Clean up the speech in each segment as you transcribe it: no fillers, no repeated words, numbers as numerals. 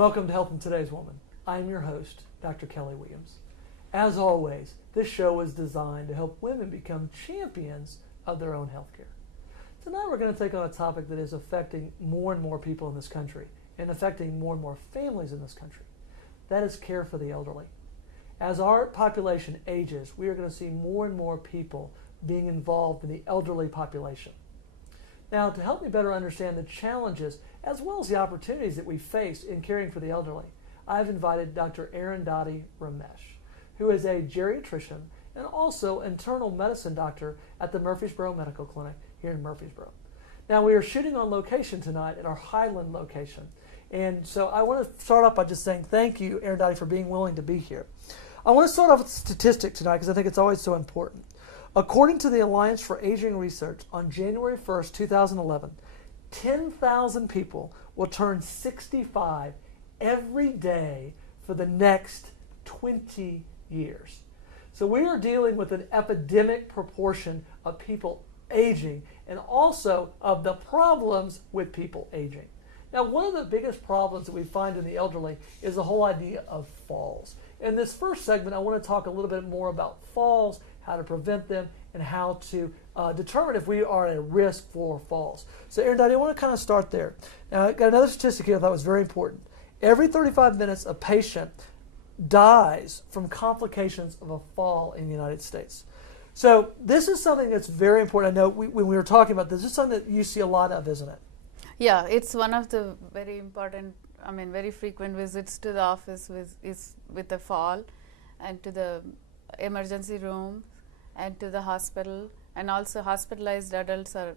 Welcome to Helping Today's Woman. I'm your host, Dr. Kelly Williams. As always, this show is designed to help women become champions of their own health care. Tonight we're going to take on a topic that is affecting more and more people in this country and affecting more and more families in this country. That is care for the elderly. As our population ages, we are going to see more and more people being involved in the elderly population. Now, to help me better understand the challenges as well as the opportunities that we face in caring for the elderly, I've invited Dr. Aryundati Ramesh, who is a geriatrician and also internal medicine doctor at the Murfreesboro Medical Clinic here in Murfreesboro. Now, we are shooting on location tonight at our Highland location. And so I want to start off by just saying thank you, Aryundati, for being willing to be here. I want to start off with a statistic tonight because I think it's always so important. According to the Alliance for Aging Research, on January 1st, 2011, 10,000 people will turn 65 every day for the next 20 years. So we are dealing with an epidemic proportion of people aging and also of the problems with people aging. Now, one of the biggest problems that we find in the elderly is the whole idea of falls. In this first segment, I want to talk a little bit more about falls, how to prevent them, and how to determine if we are at a risk for falls. So, Aryundati, I want to kind of start there. Now, I got another statistic here I thought was very important. Every 35 minutes, a patient dies from complications of a fall in the United States. So, this is something that's very important. I know when we were talking about this is something that you see a lot of, isn't it? Yeah, it's one of the very important, very frequent visits to the office is with a fall, and to the emergency room, and to the hospital, and also hospitalized adults or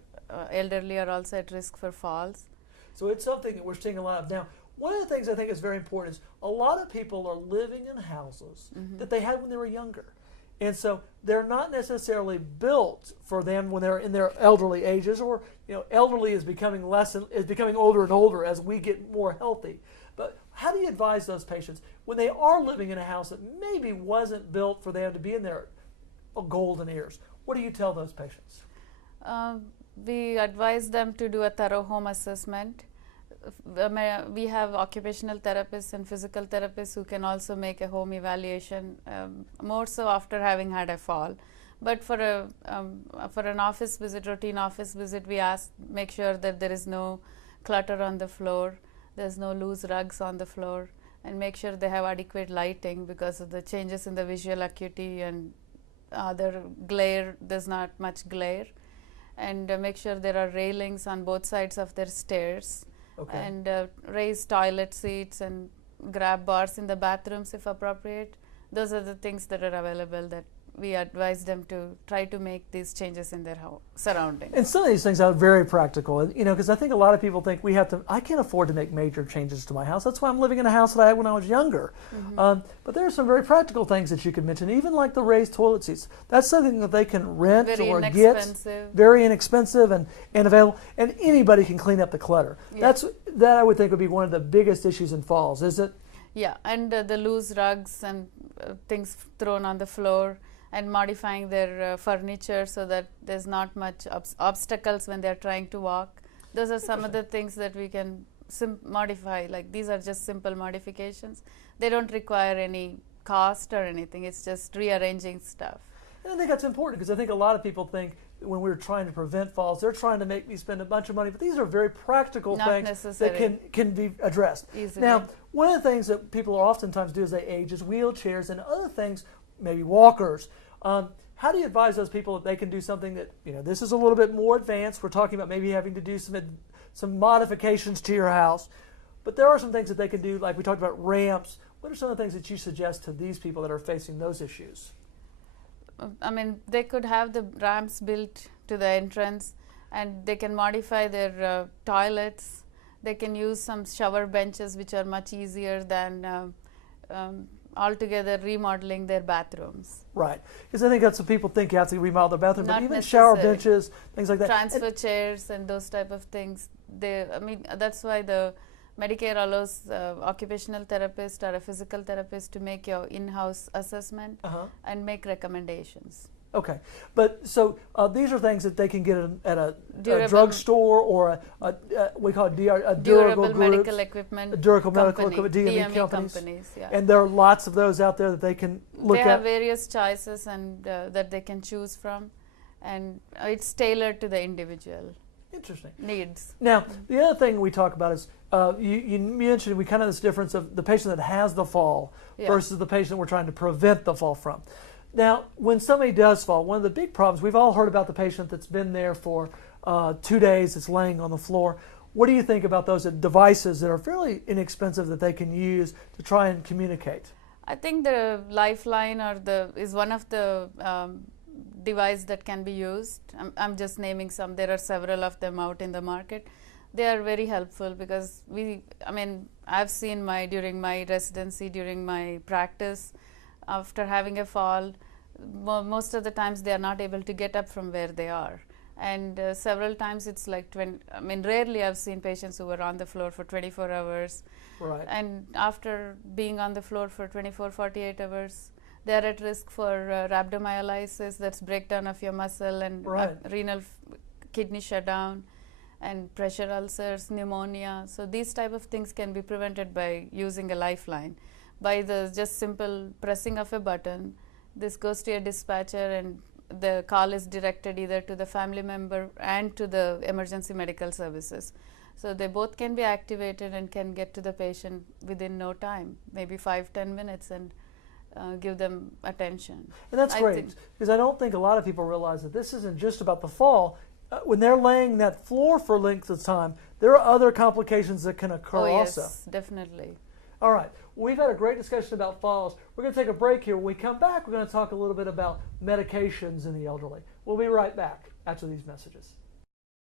elderly are also at risk for falls. So it's something that we're seeing a lot of now. One of the things I think is very important is a lot of people are living in houses that they had when they were younger. And so they're not necessarily built for them when they're in their elderly ages, or elderly is becoming older and older as we get more healthy. But how do you advise those patients when they are living in a house that maybe wasn't built for them to be in their golden years? What do you tell those patients? We advise them to do a thorough home assessment. We have occupational therapists and physical therapists who can also make a home evaluation, more so after having had a fall. But for an office visit, routine office visit, we make sure that there is no clutter on the floor, there's no loose rugs on the floor, and make sure they have adequate lighting because of the changes in the visual acuity and their glare. There's not much glare, and make sure there are railings on both sides of their stairs. Okay. And raised toilet seats and grab bars in the bathrooms if appropriate. Those are the things that are available that we advise them to try to make these changes in their surroundings. And some of these things are very practical, because I think a lot of people think I can't afford to make major changes to my house. That's why I'm living in a house that I had when I was younger. But there are some very practical things that you could mention, even like the raised toilet seats. That's something that they can rent or get. Very inexpensive and available. And anybody can clean up the clutter. Yeah. That I would think would be one of the biggest issues in falls, is it? Yeah, and the loose rugs and things thrown on the floor, and modifying their furniture so that there's not much obstacles when they're trying to walk. Those are some of the things that we can modify. Like, these are just simple modifications. They don't require any cost or anything. It's just rearranging stuff. And I think that's important because I think a lot of people think when we're trying to prevent falls, they're trying to make me spend a bunch of money. But these are very practical things that can be addressed. Easily. Now, one of the things that people oftentimes do as they age is wheelchairs and other things, maybe walkers. How do you advise those people that they can do something that, this is a little bit more advanced? We're talking about maybe having to do some modifications to your house. But there are some things that they can do, like we talked about ramps. What are some of the things that you suggest to these people that are facing those issues? They could have the ramps built to the entrance, and they can modify their toilets. They can use some shower benches, which are much easier than altogether remodeling their bathrooms. Right, because I think that's what people think, you have to remodel their bathroom, but even shower benches, things like that. Transfer chairs and those type of things. That's why the Medicare allows occupational therapist or a physical therapist to make your in-house assessment and make recommendations. Okay, but so these are things that they can get at a Durable- drugstore or we call it a Durable groups, medical equipment. durable medical company, equipment, DME companies. Yeah. and there are lots of those out there that they can look They at. have various choices and that they can choose from, and it's tailored to the individual Interesting. needs. Now, the other thing we talk about is you mentioned we kind of this difference of the patient that has the fall Yeah. versus the patient we're trying to prevent the fall from. Now, when somebody does fall, one of the big problems, we've all heard about the patient that's been there for 2 days, that's laying on the floor. What do you think about those devices that are fairly inexpensive that they can use to try and communicate? I think the Lifeline is one of the device that can be used. I'm just naming some. There are several of them out in the market. They are very helpful because I've seen during my residency, during my practice, after having a fall, most of the times they are not able to get up from where they are. And several times it's like rarely I've seen patients who were on the floor for 24 hours. Right. And after being on the floor for 24, 48 hours, they're at risk for rhabdomyolysis, that's breakdown of your muscle, and Right. renal kidney shutdown, and pressure ulcers, pneumonia. So these type of things can be prevented by using a Lifeline. By the just simple pressing of a button, this goes to a dispatcher and the call is directed either to the family member and to the emergency medical services. So they both can be activated and can get to the patient within no time, maybe 5-10 minutes, and give them attention. And that's great, because I don't think a lot of people realize that this isn't just about the fall. When they're laying that floor for length of time, there are other complications that can occur also. Yes, definitely. All right. We've had a great discussion about falls. We're going to take a break here. When we come back, we're going to talk a little bit about medications in the elderly. We'll be right back after these messages.